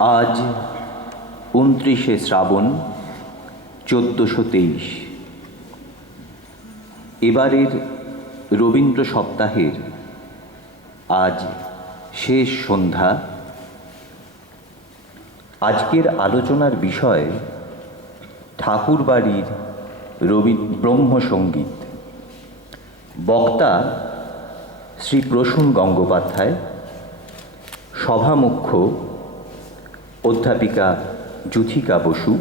আজ ২৯শে শ্রাবণ ১৪২৩। এবারের রবীন্দ্র সপ্তাহের আজ শেষ সন্ধ্যা। আজকের আলোচনার বিষয় ঠাকুরবাড়ির ব্রহ্মসঙ্গীত। বক্তা শ্রী প্রসূন গঙ্গোপাধ্যায়, সভামুখ্য অধ্যাপিকা যুথিকা বসু,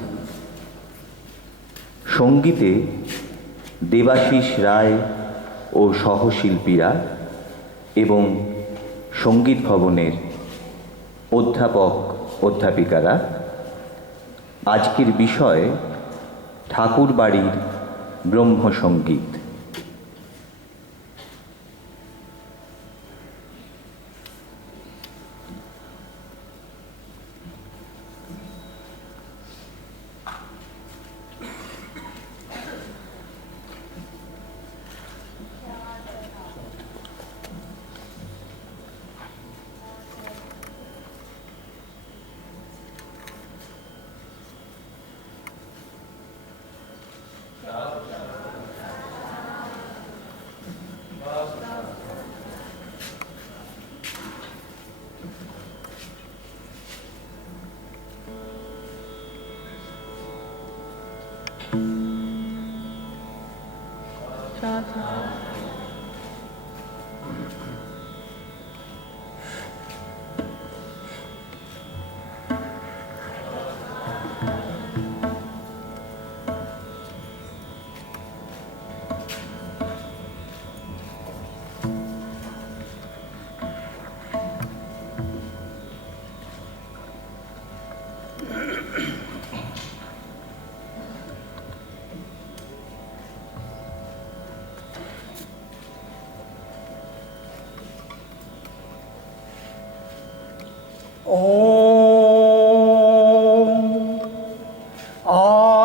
সঙ্গীতে দেবাশিস রায় ও সহশিল্পীরা এবং সঙ্গীত ভবনের অধ্যাপক অধ্যাপিকারা। আজকের বিষয় ঠাকুরবাড়ির ব্রহ্মসঙ্গীত।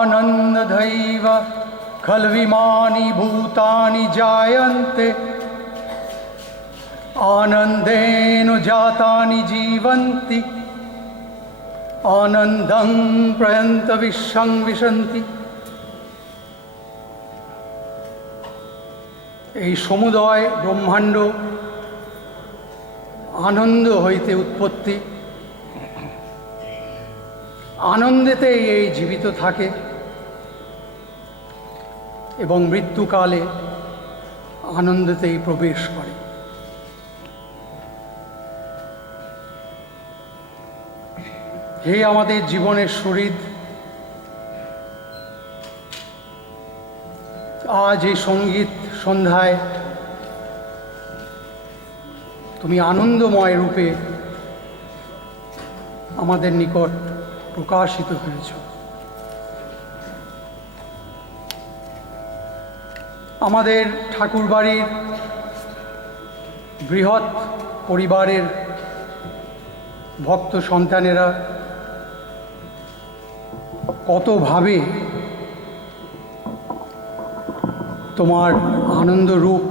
आनन्ददैव खल्विमानि भूतानि जायन्ते, आनन्देन जातानि जीवन्ति, आनन्दं प्रयन्त विश्वं विशन्ति। এই সমুদয় ব্রহ্মাণ্ড আনন্দ হইতে উৎপত্তি, আনন্দেতেই এই জীবিত থাকে এবং মৃত্যুকালে আনন্দেতেই প্রবেশ করে। হে আমাদের জীবনের শরীর, আজ এই সঙ্গীত সন্ধ্যায় তুমি আনন্দময় রূপে আমাদের নিকট প্রকাশিত হয়েছ। আমাদের ঠাকুরবাড়ির বৃহৎ পরিবারের ভক্ত সন্তানেরা কতভাবে তোমার আনন্দ রূপ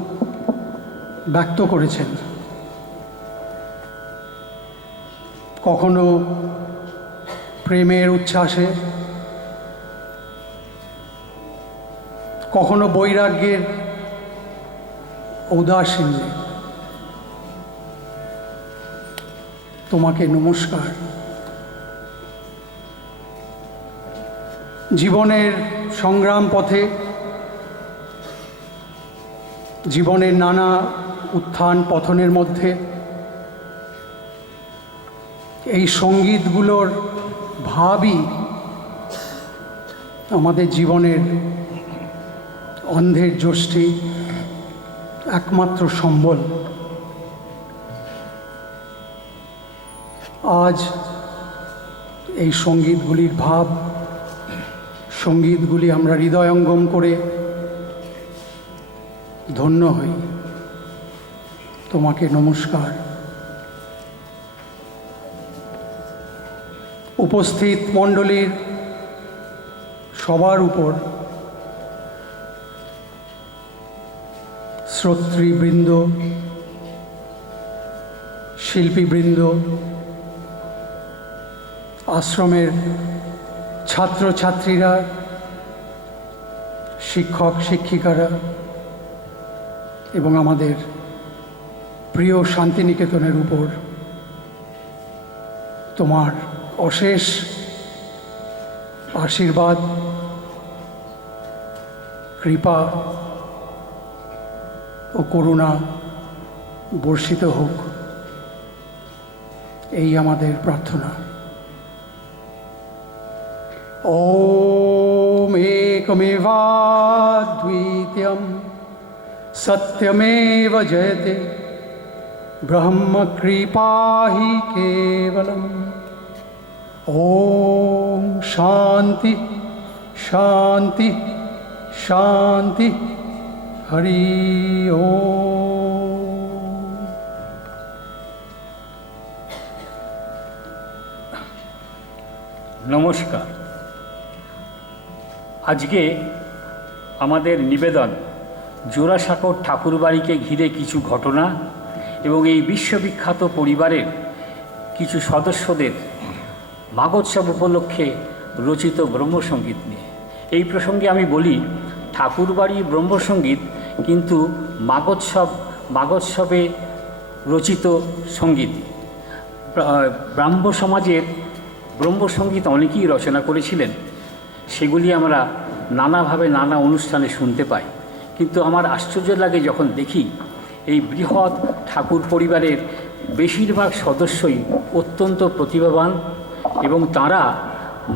ব্যক্ত করেছেন। কখনো প্রেমের উচ্ছ্বাসে, কখনো বৈরাগ্যের ঔদাসীন্যে। তোমাকে নমস্কার। জীবনের সংগ্রাম পথে, জীবনের নানা উত্থান পতনের মধ্যে এই সঙ্গীতগুলোর ভাবই আমাদের জীবনের অন্ধের যষ্টি, একমাত্র সম্বল। আজ এই সঙ্গীতগুলির ভাব, সঙ্গীতগুলি আমরা হৃদয়ঙ্গম করে ধন্য হই। তোমাকে নমস্কার। উপস্থিত মণ্ডলীর সবার উপর শ্রোতৃবৃন্দ, শিল্পীবৃন্দ, আশ্রমের ছাত্রছাত্রীরা, শিক্ষক শিক্ষিকারা এবং আমাদের প্রিয় শান্তিনিকেতনের উপর তোমার অশেষ আশীর্বাদ, কৃপা ও করুণা বর্ষিত হোক, এই আমাদের প্রার্থনা। ওম একমেবাদ্বিতীয়ম সত্যমেব জয়তে ব্রহ্ম কৃপা হি কেবলম। ওম শান্তি শান্তি শান্তি। হরি ওম। নমস্কার। আজকে আমাদের নিবেদন জোড়াসাঁকোর ঠাকুরবাড়িকে ঘিরে কিছু ঘটনা এবং এই বিশ্ববিখ্যাত পরিবারের কিছু সদস্যদের মাঘোৎসব উপলক্ষে রচিত ব্রহ্মসঙ্গীত নিয়ে। এই প্রসঙ্গে আমি বলি, ঠাকুরবাড়ি ব্রহ্মসঙ্গীত কিন্তু মাঘোৎসবে রচিত সঙ্গীত। ব্রাহ্ম সমাজের ব্রহ্মসঙ্গীত অনেকেই রচনা করেছিলেন, সেগুলি আমরা নানাভাবে নানা অনুষ্ঠানে শুনতে পাই। কিন্তু আমার আশ্চর্য লাগে যখন দেখি এই বৃহৎ ঠাকুর পরিবারের বেশিরভাগ সদস্যই অত্যন্ত প্রতিভাবান এবং তাঁরা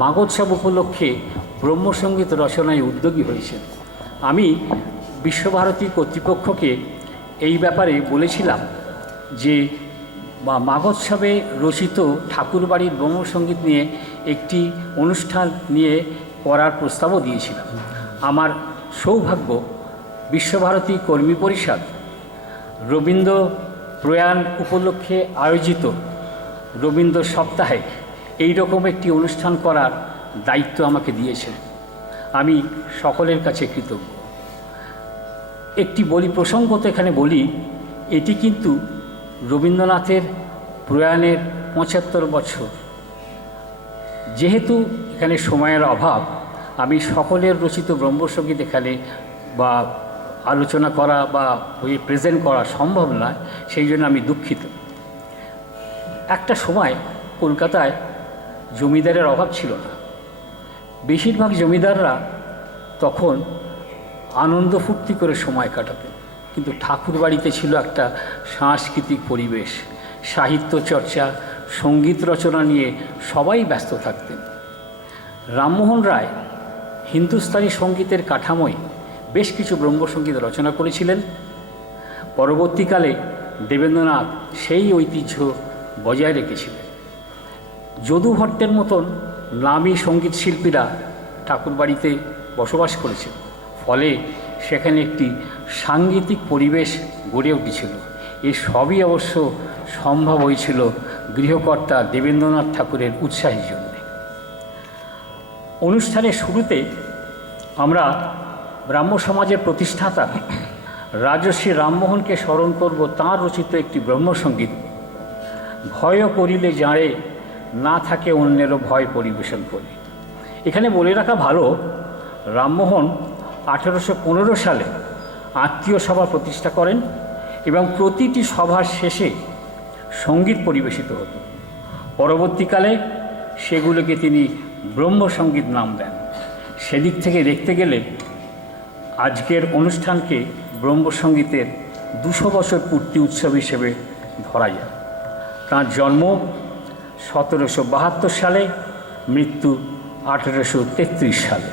মাঘোৎসব উপলক্ষে ব্রহ্মসঙ্গীত রচনায় উদ্যোগী হয়েছেন। আমি বিশ্বভারতী কর্তৃপক্ষকে এই ব্যাপারে বলেছিলাম যে মাঘোৎসবে রচিত ঠাকুরবাড়ির ব্রহ্মসঙ্গীত নিয়ে একটি অনুষ্ঠান নিয়ে করার প্রস্তাবও দিয়েছিলাম। আমার সৌভাগ্য, বিশ্বভারতী কর্মী পরিষদ রবীন্দ্র প্রয়াণ উপলক্ষে আয়োজিত রবীন্দ্র সপ্তাহে এই রকম একটি অনুষ্ঠান করার দায়িত্ব আমাকে দিয়েছে। আমি সকলের কাছে কৃতজ্ঞ। একটি প্রসঙ্গত এখানে বলি, এটি কিন্তু রবীন্দ্রনাথের প্রয়াণের ৭৫ বছর। যেহেতু এখানে সময়ের অভাব, আমি সকলের রচিত ব্রহ্মসঙ্গীত এখানে বা আলোচনা করা বা প্রেজেন্ট করা সম্ভব নয়, সেই জন্য আমি দুঃখিত। একটা সময় কলকাতায় জমিদারের অভাব ছিল না। বেশিরভাগ জমিদাররা তখন আনন্দ ফুর্তি করে সময় কাটাতেন, কিন্তু ঠাকুর বাড়িতে ছিল একটা সাংস্কৃতিক পরিবেশ, সাহিত্য চর্চা, সঙ্গীত রচনা নিয়ে সবাই ব্যস্ত থাকতেন। রামমোহন রায় হিন্দুস্তানি সঙ্গীতের কাঠামোয় বেশ কিছু ব্রহ্মসঙ্গীত রচনা করেছিলেন। পরবর্তীকালে দেবেন্দ্রনাথ সেই ঐতিহ্য বজায় রেখেছিলেন। যদু ভট্টের মতন নামী সঙ্গীত শিল্পীরা ঠাকুরবাড়িতে বসবাস করেছেন, ফলে সেখানে একটি সাংগীতিক পরিবেশ গড়ে উঠেছিল। এ সবই অবশ্য সম্ভব হয়েছিল গৃহকর্তা দেবেন্দ্রনাথ ঠাকুরের উৎসাহের জন্য। অনুষ্ঠানের শুরুতে আমরা ব্রাহ্ম সমাজের প্রতিষ্ঠাতা রাজর্ষি রামমোহনকে স্মরণ করব তাঁর রচিত একটি ব্রহ্মসঙ্গীত, ভয় করিলে যাঁরে না থাকে অন্যেরও ভয় পরিবেশন করে। এখানে বলে রাখা ভালো, রামমোহন 1815 সালে আত্মীয় সভা প্রতিষ্ঠা করেন এবং প্রতিটি সভার শেষে সঙ্গীত পরিবেশিত হতো। পরবর্তীকালে সেগুলোকে তিনি ব্রহ্মসঙ্গীত নাম দেন। সেদিক থেকে দেখতে গেলে আজকের অনুষ্ঠানকে ব্রহ্মসঙ্গীতের 200 বছর পূর্তি উৎসব হিসেবে ধরা যায়। তাঁর জন্ম 1772 সালে, মৃত্যু 1833 সালে।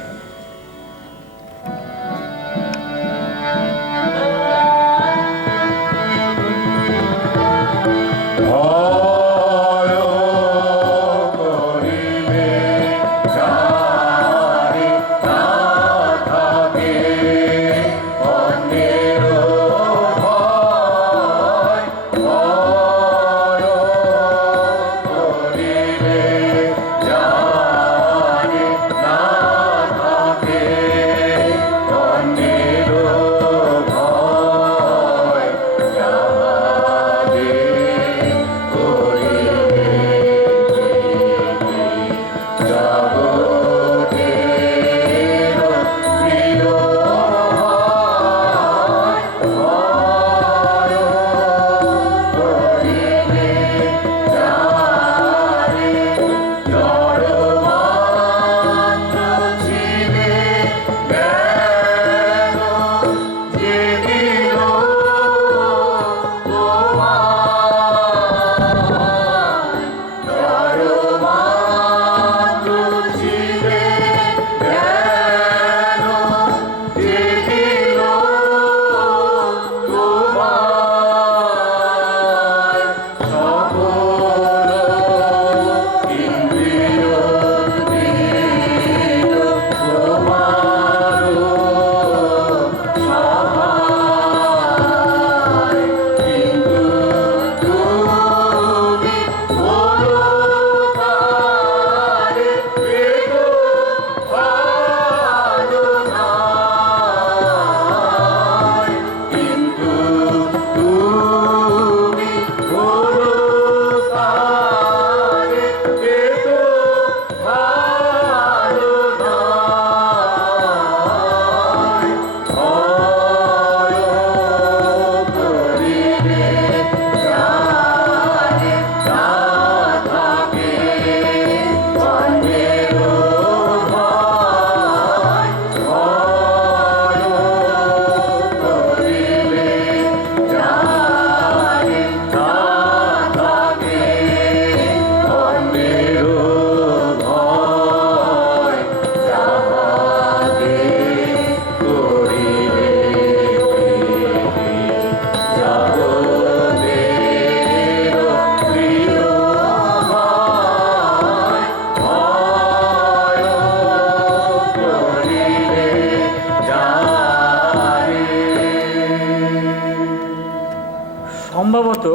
সম্ভবত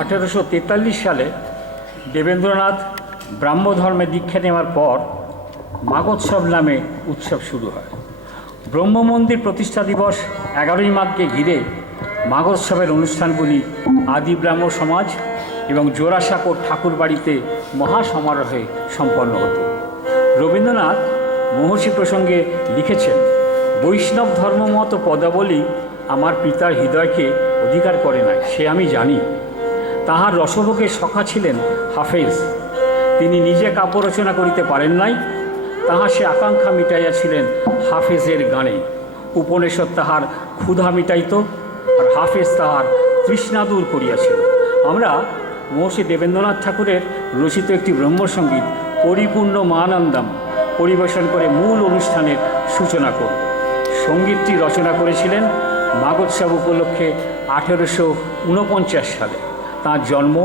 1843 সালে দেবেন্দ্রনাথ ব্রাহ্মধর্মে দীক্ষা নেওয়ার পর মাগোৎসব নামে উৎসব শুরু হয়। ব্রহ্মমন্দির প্রতিষ্ঠা দিবস 11ই মাঘকে ঘিরে মাগোৎসবের অনুষ্ঠানগুলি আদি ব্রাহ্ম সমাজ এবং জোড়াসাঁকোর ঠাকুর বাড়িতে মহাসমারোহে সম্পন্ন হতো। রবীন্দ্রনাথ মহর্ষি প্রসঙ্গে লিখেছেন, বৈষ্ণব ধর্মমত পদাবলী আমার পিতার হৃদয়কে অধিকার করে নাই, সে আমি জানি। তাহার রসভোগের সখা ছিলেন হাফেজ। তিনি নিজে কাব্য রচনা করিতে পারেন নাই, তাহা সে আকাঙ্ক্ষা মিটাইয়াছিলেন হাফেজের গানে। উপনিষদ তাহার ক্ষুধা মিটাইত, আর হাফেজ তাহার তৃষ্ণা দূর করিয়াছিল। আমরা মহর্ষি দেবেন্দ্রনাথ ঠাকুরের রচিত একটি ব্রহ্মসঙ্গীত পরিপূর্ণ মানন্দম পরিবেশন করে মূল অনুষ্ঠানের সূচনা করব। সঙ্গীতটি রচনা করেছিলেন মাগোৎসব উপলক্ষে 1849 সালে। তাঁর জন্ম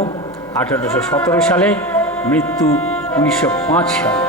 1817 সালে, মৃত্যু 1905 সালে।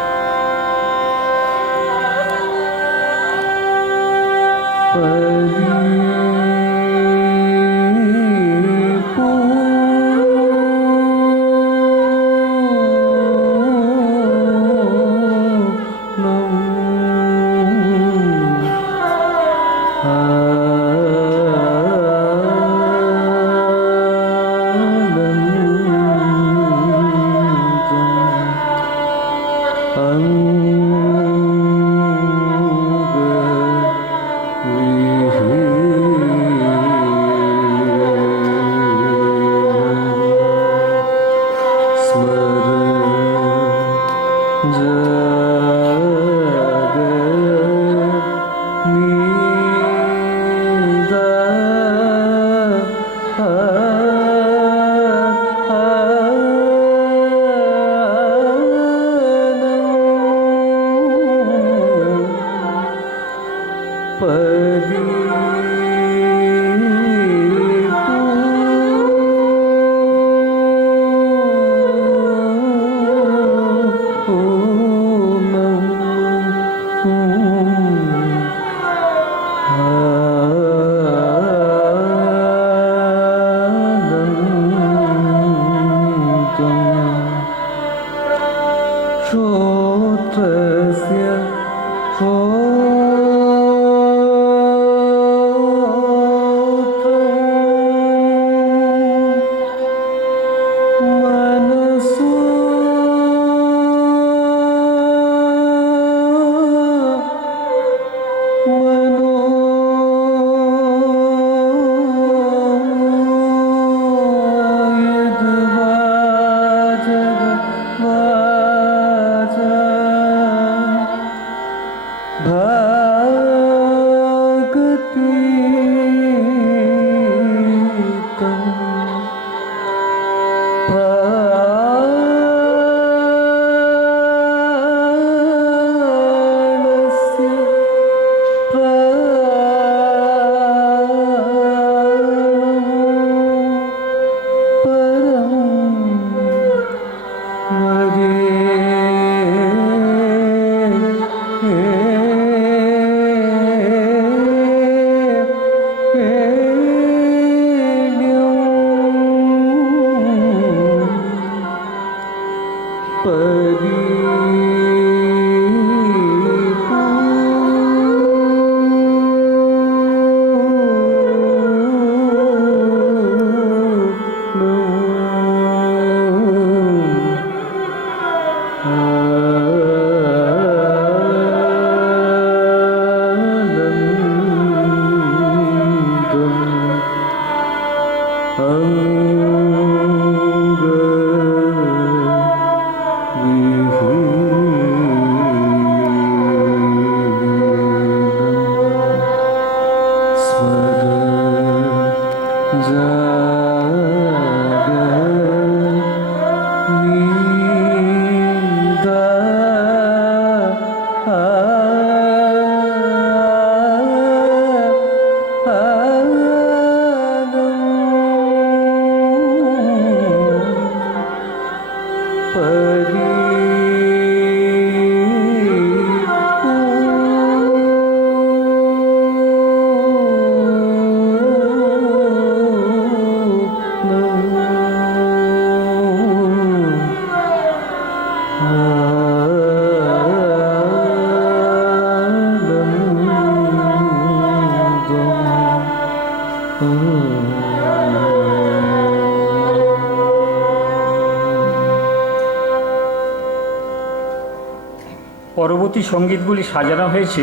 পরবর্তী সঙ্গীতগুলি সাজানো হয়েছে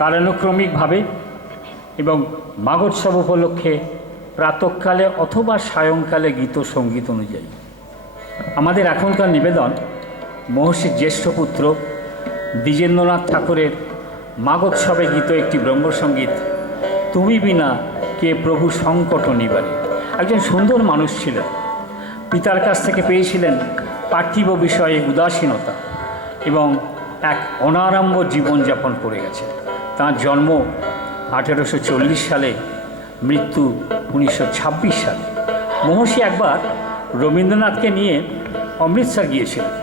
কালানুক্রমিকভাবে এবং মাগোৎসব উপলক্ষে প্রাতঃকালে অথবা সায়ংকালে গীত সঙ্গীত অনুযায়ী। আমাদের এখনকার নিবেদন মহর্ষির জ্যেষ্ঠ পুত্র দ্বিজেন্দ্রনাথ ঠাকুরের মাগোৎসবে গীত একটি ব্রহ্মসঙ্গীত, তুমি বিনা কে প্রভু সংকট নিবারে। একজন সুন্দর মানুষ ছিলেন, পিতার কাছ থেকে পেয়েছিলেন পার্থিব বিষয়ে উদাসীনতা এবং এক অনাড়ম্বর জীবনযাপন করে গেছে। তাঁর জন্ম 1840 সালে, মৃত্যু 1926 সালে। মহর্ষি একবার রবীন্দ্রনাথকে নিয়ে অমৃতসর গিয়েছিলেন।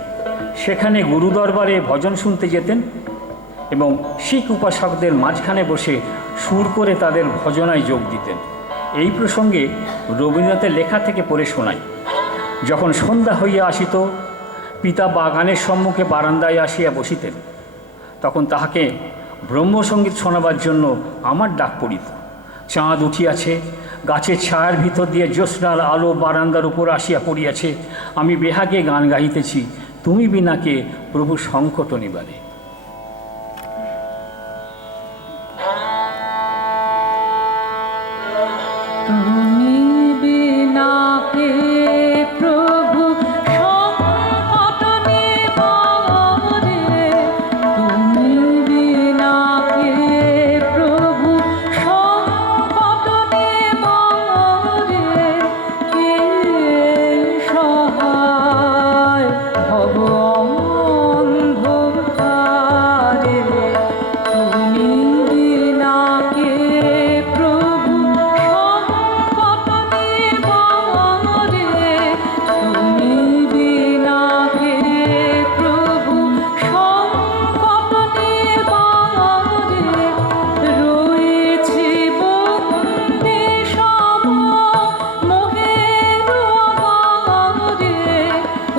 সেখানে গুরু দরবারে ভজন শুনতে যেতেন এবং শিখ উপাসকদের মাঝখানে বসে সুর করে তাদের ভজনায় যোগ দিতেন। এই প্রসঙ্গে রবীন্দ্রনাথের লেখা থেকে পড়ে শোনাই। যখন সন্ধ্যা হইয়া আসিত, পিতা বাগানের সম্মুখে বারান্দায় আসিয়া বসিতেন, তখন তাহাকে ব্রহ্মসঙ্গীত শোনাবার জন্য আমার ডাক পড়িত। চাঁদ উঠিয়াছে, গাছের ছায়ার ভিতর দিয়ে জ্যোৎস্নার আলো বারান্দার উপর আসিয়া পড়িয়াছে, আমি বেহাগে গান গাইতেছি, তুমি বিনাকে প্রভু সংকট নিবারে।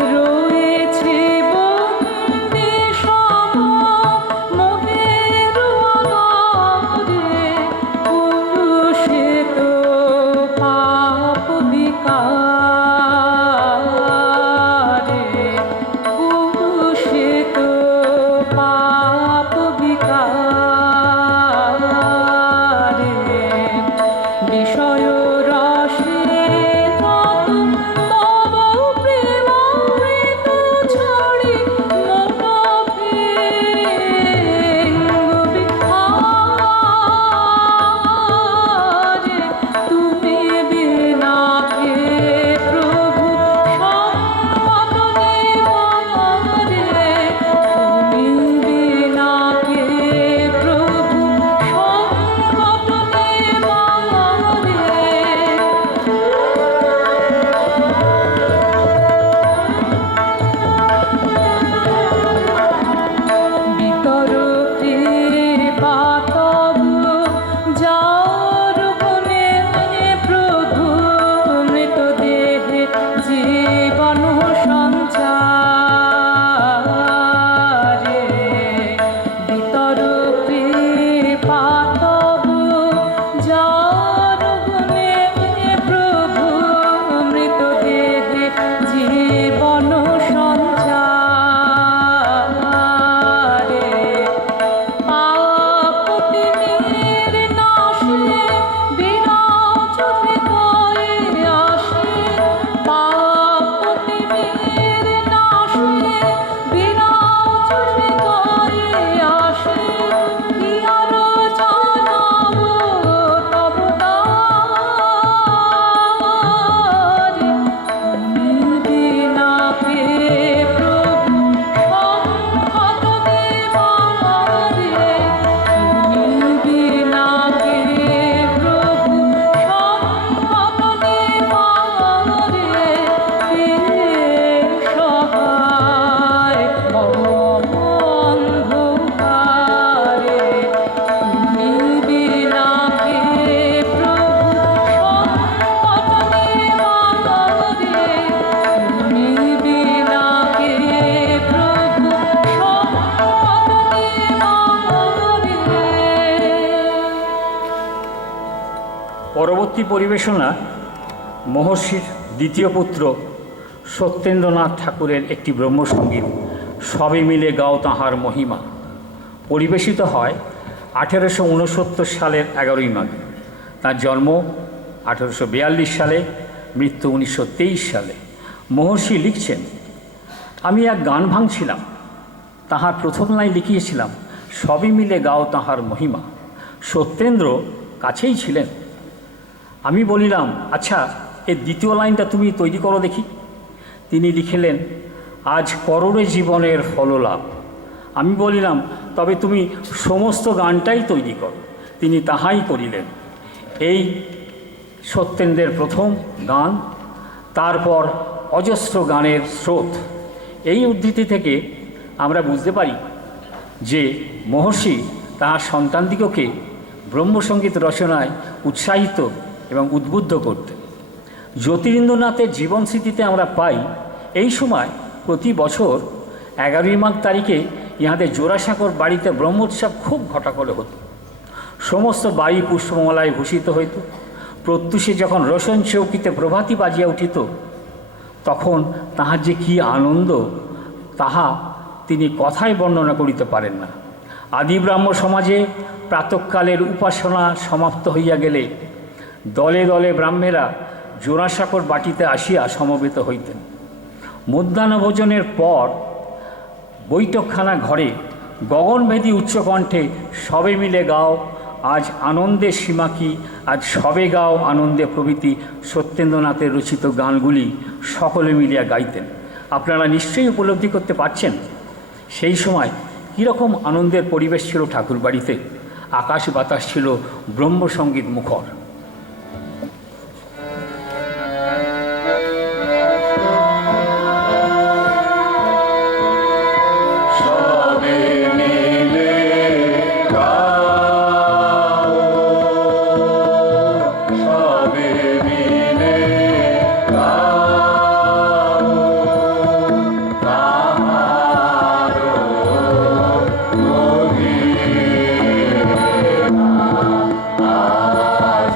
রয়েছে পরবর্তী পরিবেশনা মহর্ষির দ্বিতীয় পুত্র সত্যেন্দ্রনাথ ঠাকুরের একটি ব্রহ্মসঙ্গীত সবে মিলে গাও তাঁহার মহিমা পরিবেশিত হয় 1869 সালের 11ই মাঘ। তাঁর জন্ম 1842 সালে, মৃত্যু 1923 সালে। মহর্ষি লিখছেন, আমি এক গান ভাঙছিলাম, তাহার প্রথম লাইন লিখিয়েছিলাম সবই মিলে গাও তাঁহার মহিমা। সত্যেন্দ্র কাছেই ছিলেন। আমি বলিলাম, আচ্ছা এর দ্বিতীয় লাইনটা তুমি তৈরি করো দেখি। তিনি লিখিলেন, আজ করোড়ে জীবনের ফললাভ। আমি বলিলাম, তবে তুমি সমস্ত গানটাই তৈরি করো। তিনি তাহাই করিলেন। এই সত্যেন্দ্রের প্রথম গান, তারপর অজস্র গানের স্রোত। এই উদ্ধৃতি থেকে আমরা বুঝতে পারি যে মহর্ষি তাঁর সন্তানদিগকে ব্রহ্মসঙ্গীত রচনায় উৎসাহিত এবং উদ্বুদ্ধ করতেন। জ্যোতিরিন্দ্রনাথের জীবন স্মৃতিতে আমরা পাই, এই সময় প্রতি বছর 11ই মাঘ তারিখে ইহাদের জোড়াসাঁকোর বাড়িতে ব্রহ্মোৎসব খুব ঘটা করে হতো। সমস্ত বাড়ি পুষ্পমালায় ভূষিত হইত। প্রত্যুষে যখন রোশন চৌকিতে প্রভাতী বাজিয়া উঠিত, তখন তাহার যে কী আনন্দ, তাহা তিনি কথায় বর্ণনা করিতে পারেন না। আদি ব্রাহ্ম সমাজে প্রাতঃকালের উপাসনা সমাপ্ত হইয়া গেলে দলে দলে ব্রাহ্মেরা জোড়াসাঁকোর বাটিতে আসিয়া সমবেত হইতেন। মধ্যাহ্নভোজনের পর বৈঠকখানা ঘরে গগনভেদী উচ্চকণ্ঠে সবে মিলে গাও আজ আনন্দের সীমা কি, আজ সবে গাও আনন্দে প্রভৃতি সত্যেন্দ্রনাথের রচিত গানগুলি সকলে মিলিয়া গাইতেন। আপনারা নিশ্চয়ই উপলব্ধি করতে পারছেন সেই সময় কীরকম আনন্দের পরিবেশ ছিল ঠাকুরবাড়িতে। আকাশ বাতাস ছিল ব্রহ্মসঙ্গীত মুখর। আজ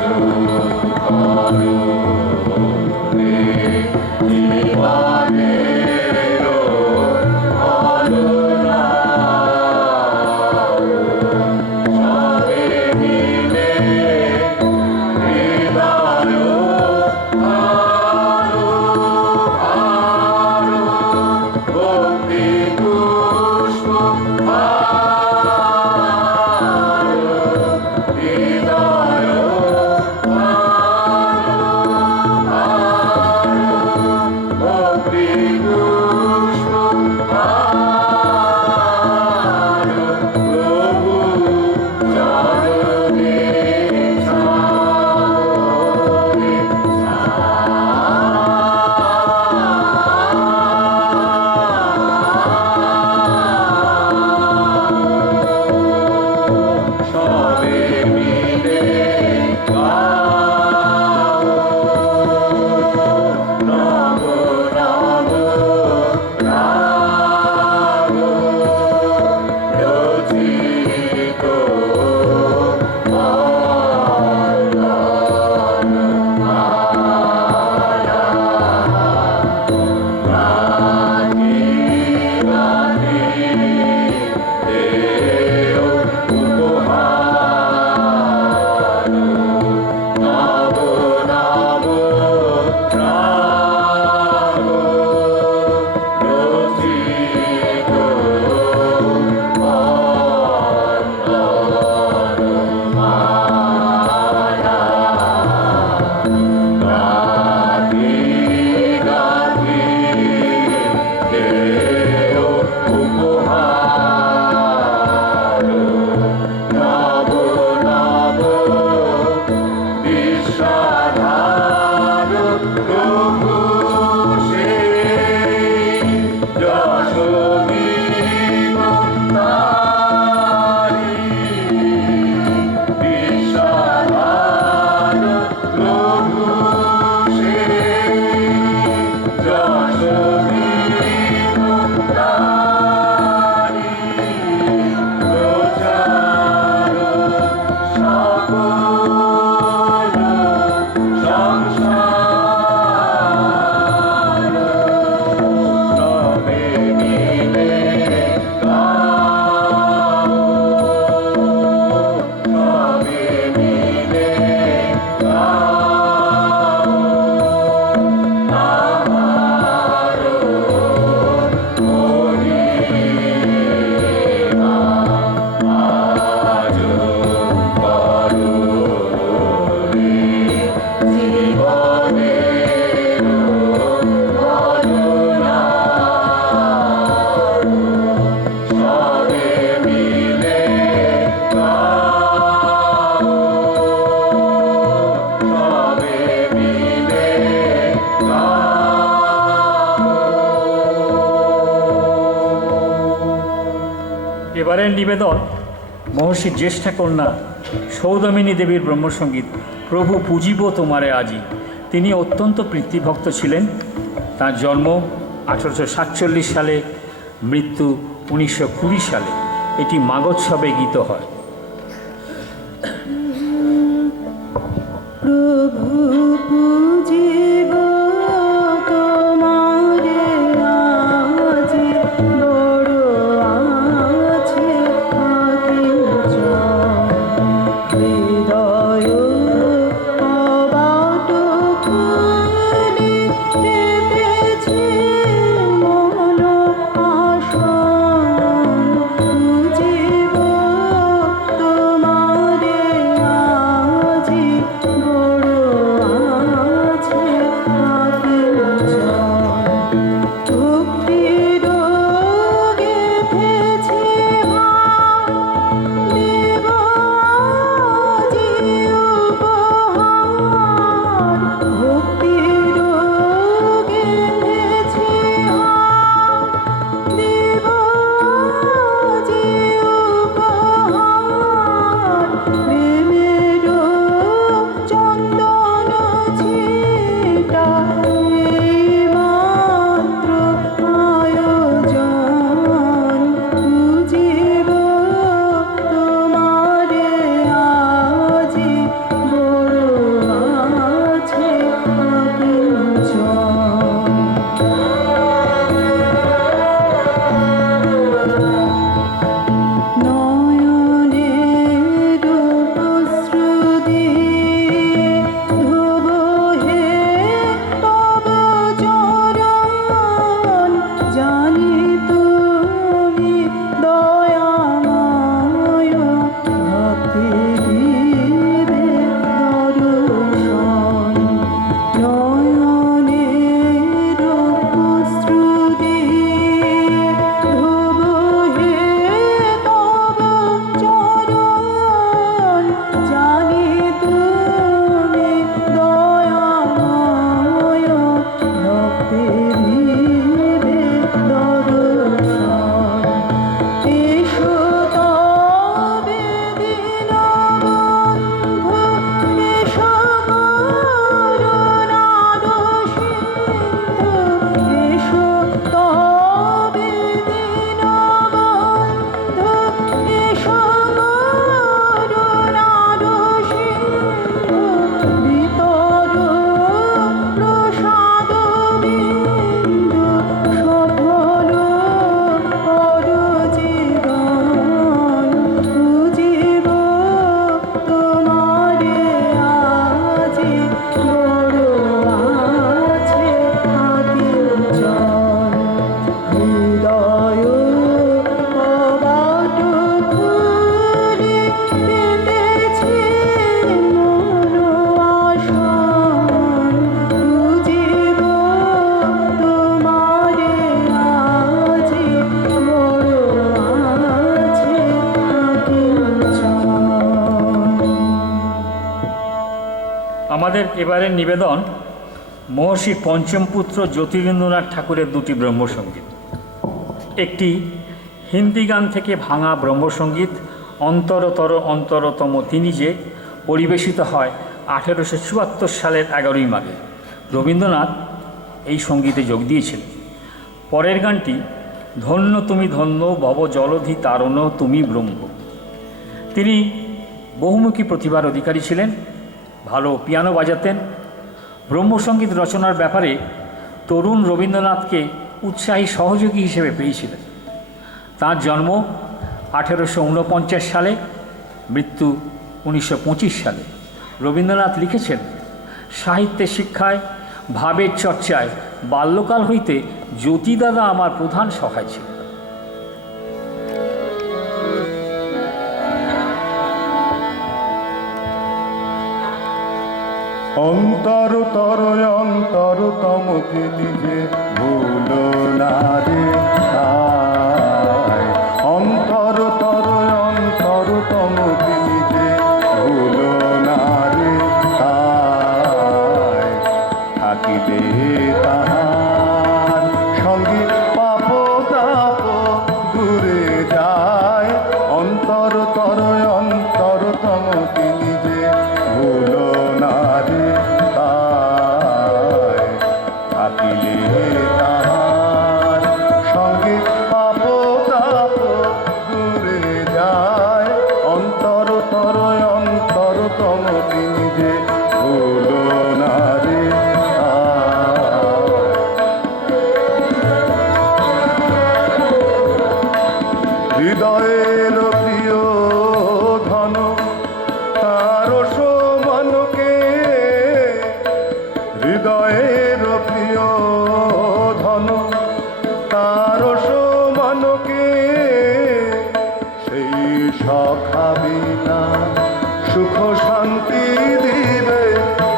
এবারের নিবেদন মহর্ষির জ্যেষ্ঠা কন্যা সৌদামিনী দেবীর ব্রহ্মসঙ্গীত প্রভু পুজিব তোমারে আজি। তিনি অত্যন্ত প্রীতিভক্ত ছিলেন। তার জন্ম 1847 সালে, মৃত্যু 1920 সালে। এটি মাগোৎসবে গীত হয়। প্রভু পুজিব তোমারে আজি, বড় আছে হৃদয় কবাট খুলে পেতেছে মন আসন, পুজিব তোমারে আজি, বড় আছে ভক্তির গেথেছে দেব আজি উপহার, ভক্তির গেথেছে দেব আজি উপহার, প্রেমের চন্দন ছিটা মাত্র আয়োজন, পুজিব তোমারে আজি, বড় আছে নয়নের অশ্রুদি ধোব হে তব চরণ, জানি তুমি দয়াময়, ভক্তি দিবে দর্শন। নয়নের অশ্রুদি ধোব হে তব চরণ, জানি তুমি দয়াময়, ভক্তি দিবে দর্শন। এসো তবে দীনবন্ধু, এসো করুণার সিন্ধু, এসো তবে দীনবন্ধু, এসো করুণার সিন্ধু, বিতর প্রসাদ বিন্দু, সফল করো জীবন, পুজিব তোমারে আজি, বড় আছে হৃদয় কবাট খুলে পেতেছে মন আসন, পুজিব তোমারে আজি, বড় আছে আমাদের এবারের নিবেদন মহর্ষি পঞ্চম পুত্র জ্যোতিরিন্দ্রনাথ ঠাকুরের দুটি ব্রহ্মসঙ্গীত। একটি হিন্দি গান থেকে ভাঙা ব্রহ্মসঙ্গীত অন্তরতর অন্তরতম তিনি যে, পরিবেশিত হয় 1874 সালের 11ই মাঘে। রবীন্দ্রনাথ এই সঙ্গীতে যোগ দিয়েছিলেন। পরের গানটি ধন্য তুমি ধন্য, ভব জলধি তারণ তুমি ব্রহ্ম। তিনি বহুমুখী প্রতিভার অধিকারী ছিলেন, ভালো পিয়ানো বাজাতেন। ব্রহ্মসঙ্গীত রচনার ব্যাপারে তরুণ রবীন্দ্রনাথকে উৎসাহী সহযোগী হিসেবে পেয়েছিলেন। তাঁর জন্ম 1849 সালে, মৃত্যু 1925 সালে। রবীন্দ্রনাথ লিখেছেন, সাহিত্যের শিক্ষায়, ভাবের চর্চায় বাল্যকাল হইতে জ্যোতিদাদা আমার প্রধান সহায় ছিল। অন্তরতর অন্তরতম নিজে ভুলো না রে তাই, অন্তরতর অন্তরতম নিজে ভুলো না রে তাই, থাকিলে তাহার সঙ্গে পাপ তাপ দূরে যায় হৃদয়ের প্রিয় ধন তার সমানকে, হৃদয়ের প্রিয় ধন তার সমানকে, সেই সখা বিনা সুখ শান্তি দিবে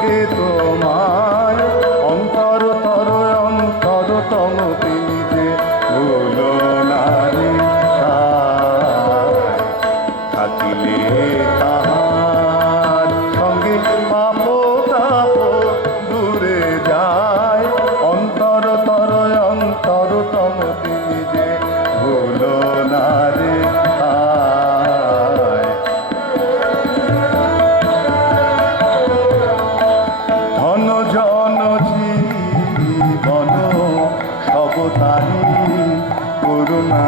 কে তোমায়। অন্তরতর অন্তরতম তিনি যে ভুলো না রে থাকিলে তাহার সঙ্গে পাপ তাপ দূরে যায়। অন্তরতর অন্তরতম তিনি যে ভুলো না রে ধন জন জীবন সব তারি করুণা,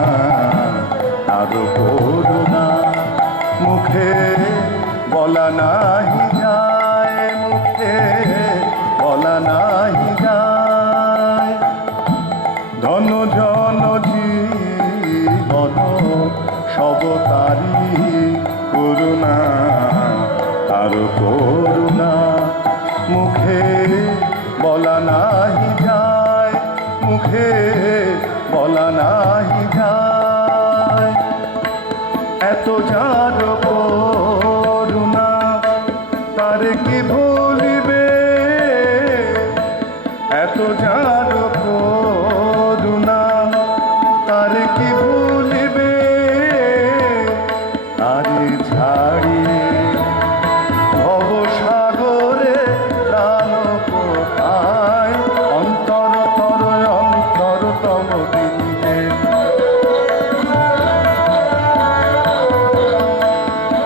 তার করুণা মুখে বলা নাহি যায়, মুখে বলা নাহি যায়। ধন জন জীবন সব তারি করুণা, তার করুণা মুখে বলা নাহি যায়, মুখে বলা নাহি যায়। এত যার করুণা তার কি ভুলিবে, এত যার করুণা তার কি ভুলিবে, তারে ছাড়িয়ে ভবসাগরে প্রাণ কোথায়। অন্তরতর অন্তরতম তিনি যে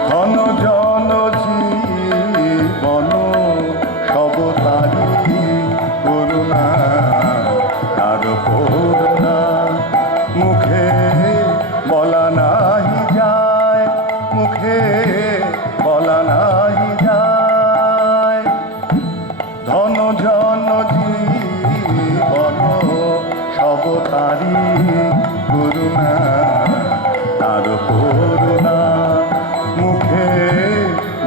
ধন জন জীবন সব তারি করুণা, তার করুণা মুখে বলা নাহি যায়, মুখে বলা নাহি যায়। ধন জন জীবন সব তারি করুণা, তার করুণা মুখে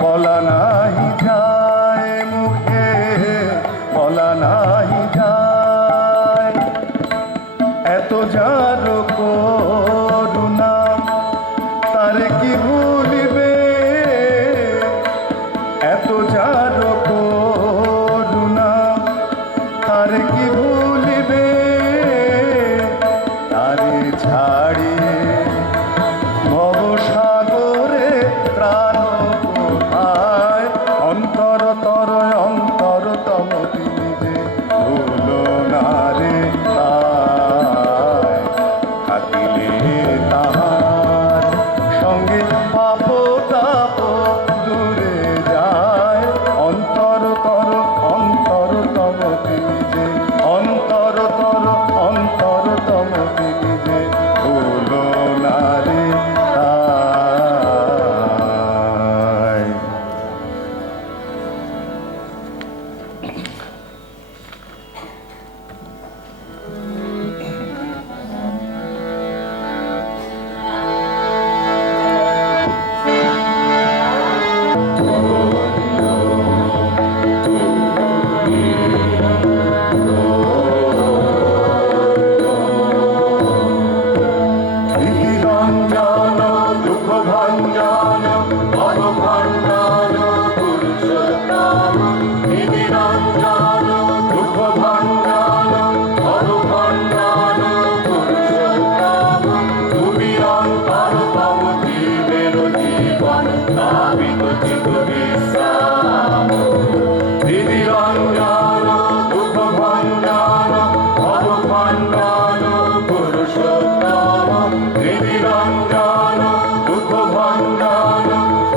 বলা নাহি যায়, মুখে বলা নাহি যায়। এত যার করুণা তার কি ভুলিবে, এত যার করুণা তার কি ভুলিবে, তারে ছাড়িয়ে ভবসাগরে প্রাণ কোথায়। অন্তরতর অন্তরতম তিনি যে ভুলো না রে থাকিলে তাহার সঙ্গে পাপ তাপ দূরে যায়। অন্তরতর অন্তরতম তিনি যে অন্তরতর অন্তরতম তিনি যে ভুলো না রে রঞ্জন দুঃখ ভঞ্জন ভব ভণ্ডন পুরুষোত্তম। রঞ্জন দুঃখ ভঞ্জন ভব ভণ্ডন পুরুষোত্তম। তুমি অন্তরতম জীবের জীবন নাবিত চিত বিশ্রাম। রঞ্জন দুঃখ ভঞ্জন ভব ভণ্ডন পুরুষোত্তম। রঞ্জন দুঃখ ভণ্ডন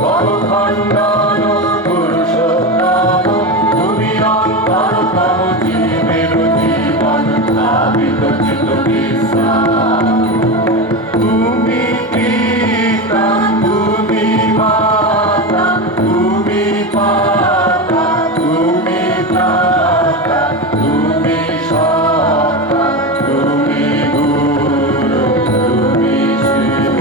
ভব ভণ্ডন পুরুষোত্তম। তুমি অন্তরতম জীবের জীবন নাবিত চিত বিশ্রাম। তুমি পিতা তুমি মাতা তুমি পাতা তুমি ত্রাতা তুমি সত্তা তুমি গুরু তুমি শিব।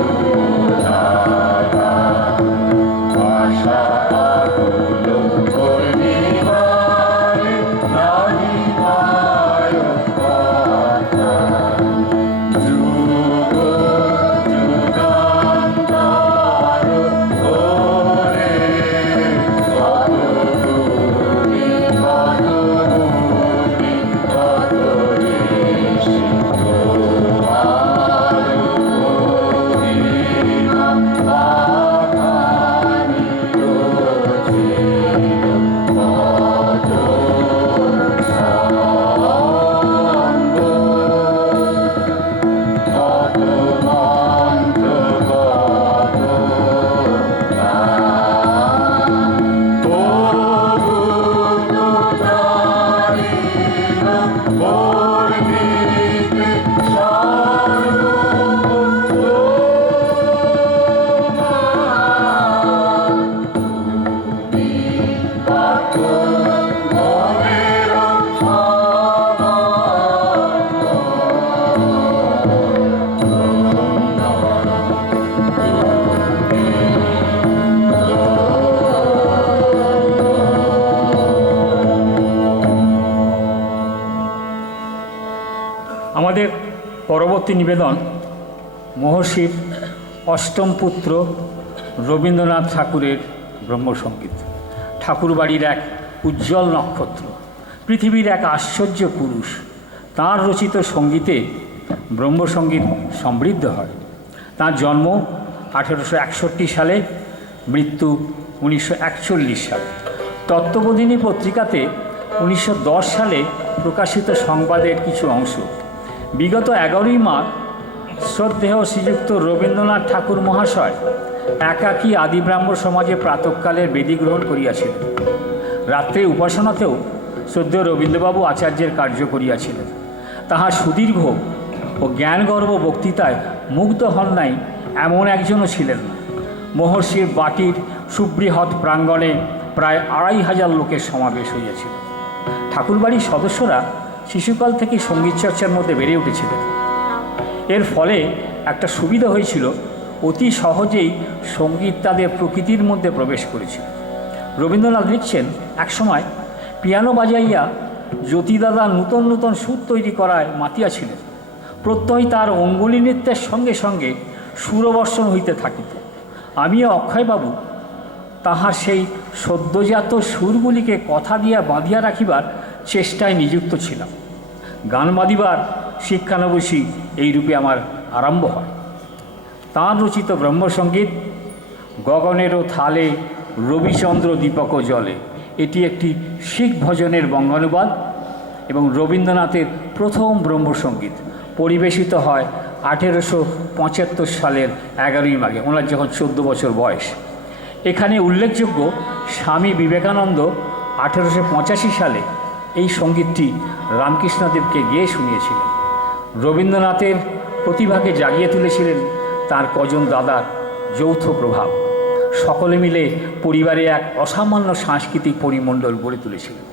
পরবর্তী নিবেদন মহর্ষির অষ্টম পুত্র রবীন্দ্রনাথ ঠাকুরের ব্রহ্মসঙ্গীত। ঠাকুরবাড়ির এক উজ্জ্বল নক্ষত্র, পৃথিবীর এক আশ্চর্য পুরুষ, তাঁর রচিত সঙ্গীতে ব্রহ্মসঙ্গীত সমৃদ্ধ হয়। তাঁর জন্ম 1861 সালে, মৃত্যু 1941 সালে। তত্ত্ববোধিনী পত্রিকাতে 1910 সালে প্রকাশিত সংবাদের কিছু অংশ। বিগত 11ই মার্চ শ্রদ্ধেয় শ্রীযুক্ত রবীন্দ্রনাথ ঠাকুর মহাশয় একাকী আদিব্রাহ্ম সমাজে প্রাতঃকালের বেদী গ্রহণ করিয়াছিলেন। রাত্রে উপাসনাতেও শ্রদ্ধেয় রবীন্দ্রবাবু আচার্যের কার্য করিয়াছিলেন। তাহার সুদীর্ঘ ও জ্ঞানগর্ভ বক্তৃতায় মুগ্ধ হন নাই এমন একজনও ছিলেন না। মহর্ষির বাটির সুবৃহৎ প্রাঙ্গণে প্রায় 2500 লোকের সমাবেশ হইয়াছিল। ঠাকুরবাড়ির সদস্যরা শিশুকাল থেকে সঙ্গীত চর্চার মধ্যে বেড়ে উঠেছিলেন। এর ফলে একটা সুবিধা হয়েছিল, অতি সহজেই সঙ্গীত তাদের প্রকৃতির মধ্যে প্রবেশ করেছিল। রবীন্দ্রনাথ লিখছেন, একসময় পিয়ানো বাজাইয়া জ্যোতিদাদা নূতন নূতন সুর তৈরি করায় মাতিয়াছিলেন। প্রত্যহই তার অঙ্গুলি নৃত্যের সঙ্গে সঙ্গে সুরবর্ষণ হইতে থাকিত। আমিও অক্ষয়বাবু তাহার সেই সদ্যজাত সুরগুলিকে কথা দিয়া বাঁধিয়া রাখিবার চেষ্টায় নিযুক্ত ছিলাম। গান বাঁধিবার শিক্ষানবশী এইরূপে আমার আরম্ভ হয়। তাঁর রচিত ব্রহ্মসঙ্গীত গগনেরও থালে রবিচন্দ্র দীপক জলে, এটি একটি শিখ ভজনের বঙ্গানুবাদ এবং রবীন্দ্রনাথের প্রথম ব্রহ্মসঙ্গীত। পরিবেশিত হয় 1875 সালের 11ই মাঘে, ওনার যখন 14 বছর বয়স। এখানে উল্লেখযোগ্য, স্বামী বিবেকানন্দ 1885 সালে এই সঙ্গীতটি রামকৃষ্ণদেবকে গেয়ে শুনিয়েছিলেন। রবীন্দ্রনাথের প্রতিভাকে জাগিয়ে তুলেছিলেন তার কজন দাদার যৌথ প্রভাব। সকলে মিলে পরিবারে এক অসামান্য সাংস্কৃতিক পরিমণ্ডল গড়ে তুলেছিলেন।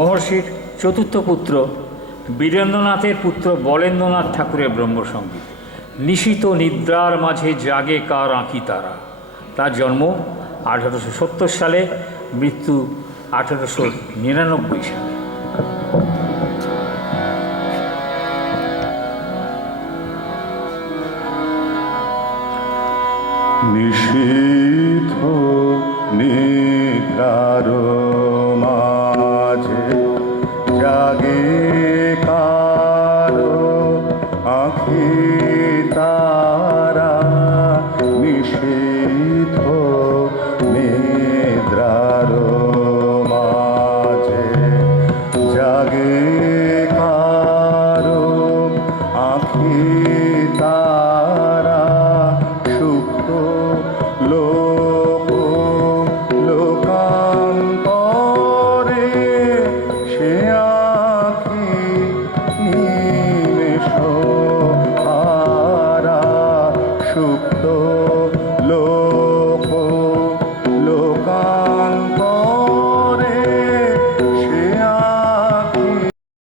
মহর্ষির চতুর্থ পুত্র বীরেন্দ্রনাথের পুত্র বলেন্দ্রনাথ ঠাকুরের ব্রহ্মসঙ্গীত। নিশিত নিদ্রার মাঝে জাগে কার আঁকি তারা। তার জন্ম 1870 সালে, মৃত্যু 1899 সালে। নিশীথ নিদ্রার মাঝে জাগে কারো আঁখি তারা। নিশীথ নিদ্রার মাঝে জাগে কারো আঁখি তারা। সুপ্ত লোক লোকান্তরে সে আঁখি নিমেষ হারা। সুপ্ত